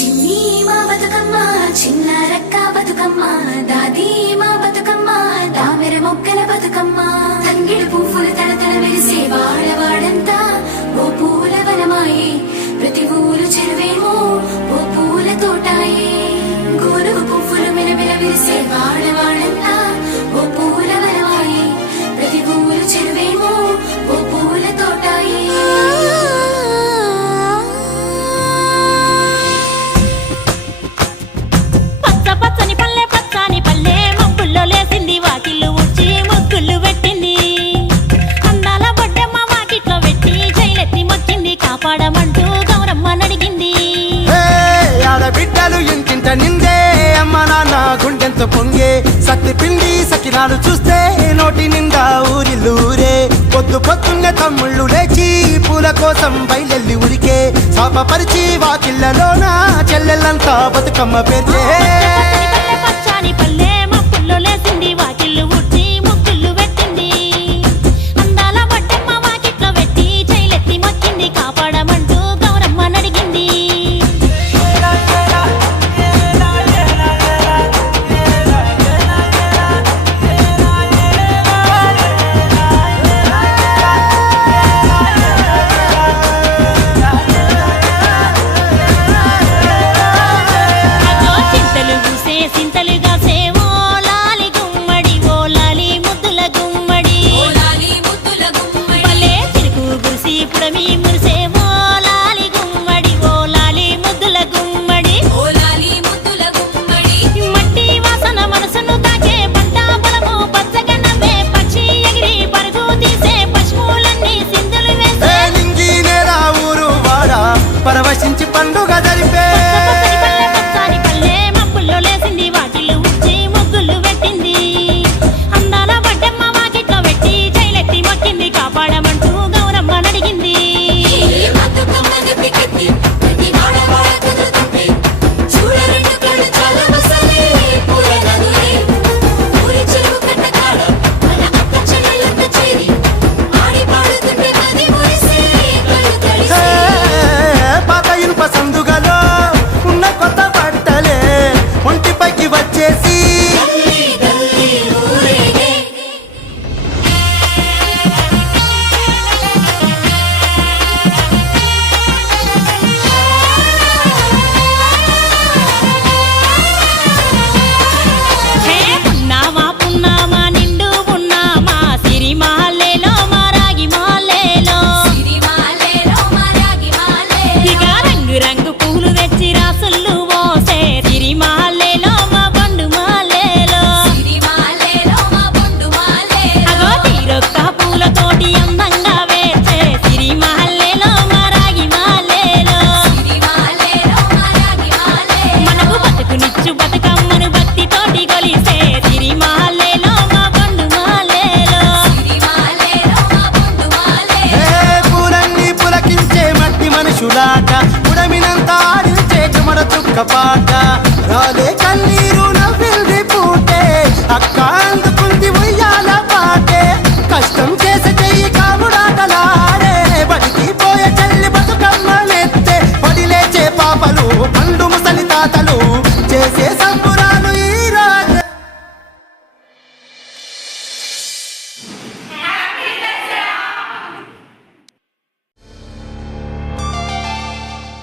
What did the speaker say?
చిన్ని మా బతుకమ్మ చిన్న రక్క బతుకమ్మ దాది మా బతుకమ్మ దామెర మొక్కల బతుకమ్మ తంగిడి పువ్వులు తడతడ మెరిసే వాడవాడంతా ఓ పూల వనమాయే ప్రతి ఊరు చెరువేమో ఓ పూల తోటాయే గోరుగు పువ్వులు మెలమెల మెరిసే వాడవాడంతా ఓ పూల వనమాయే ప్రతి ఊరు చెరువేమో ఓ పూల తోటాయే కాపాడమంటూ గౌరమ్మ నడిగింది. ఆడబిడ్డలు ఇంటింట నిందే అమ్మ నాన్న గుండెంత పొంగే సత్తి పిండి సకినాలు చూస్తే నోటి నిండా ఊరిల్లూరే పొద్దు పొద్దున్నే తమ్ముళ్ళు లేచి పూల కోసం బయలెల్లి ఉరికే శాపపరిచి వాకిళ్ళలోన చెల్లెళ్ళంతా బతుకమ్మ పేర్చే పచ్చాని పల్లె మప్పుల్లో లేసింది వాకిళ్ళు ఉడ్చి ముగ్గుళ్ళు పెట్టింది. అందాల బొడ్డమ్మ వాకిట్లో పెట్టి జైలెత్తి మొక్కింది కాపాడమంటూ గౌరమ్మ నడిగింది. చింతలు పూసే సింతలుగా సేవో లాలి గుమ్మడి ఓ లాలి ముద్దుల గుమ్మడి పల్లె చిరుకు గురిసి పుడమి మురిసే ఓ లాలి గుమ్మడి ఓ లాలి ముద్దుల గుమ్మడి మట్టి వాసన మనసును తాకే పంట పొలము పచ్చగా నవ్వే పక్షి ఎగిరి పరుగు తీసే పశువులన్నీ సింధులు వేసే నింగి నేల ఊరు వాడ పరవశించి పండుగ జరిపే పచ్చాని పల్లె మబ్బుల్లో లేసింది వాకిళ్ళు ఉడ్చి ముగ్గులు పెట్టింది. అందాల బొడ్డమ్మ వాకిట్లో పెట్టి జైలెత్తి మొక్కింది కాపాడమంటూ గౌరమ్మ నడిగింది. పాత ఇనుప సందుగలో ఉన్న కొత్త బట్టలే ఒంటిపైకి వచ్చేసి హే పున్నామా పున్నామా నిండు పున్నామా సిరిమాలేలో మా రాగి మాలేలో ఇక రంగు రంగు పూలు తెచ్చి రాసుళ్ళు మోసే సిరిమాలేలో మా బండు మాలేలో అగో తీరొక్క పూలతోటి అందంగా వేచే సిరిమాలేలో మా రాగి మాలేలో మనకు బతుకునిచ్చు బతుకమ్మను భక్తితోటి కొలిసే సిరిమాలేలో మా బండు మాలేలో పూలన్నీ పులకించే మట్టి మనుషులాట ఉడమినంత ఆడించే చెమడ చుక్క పాట రాలే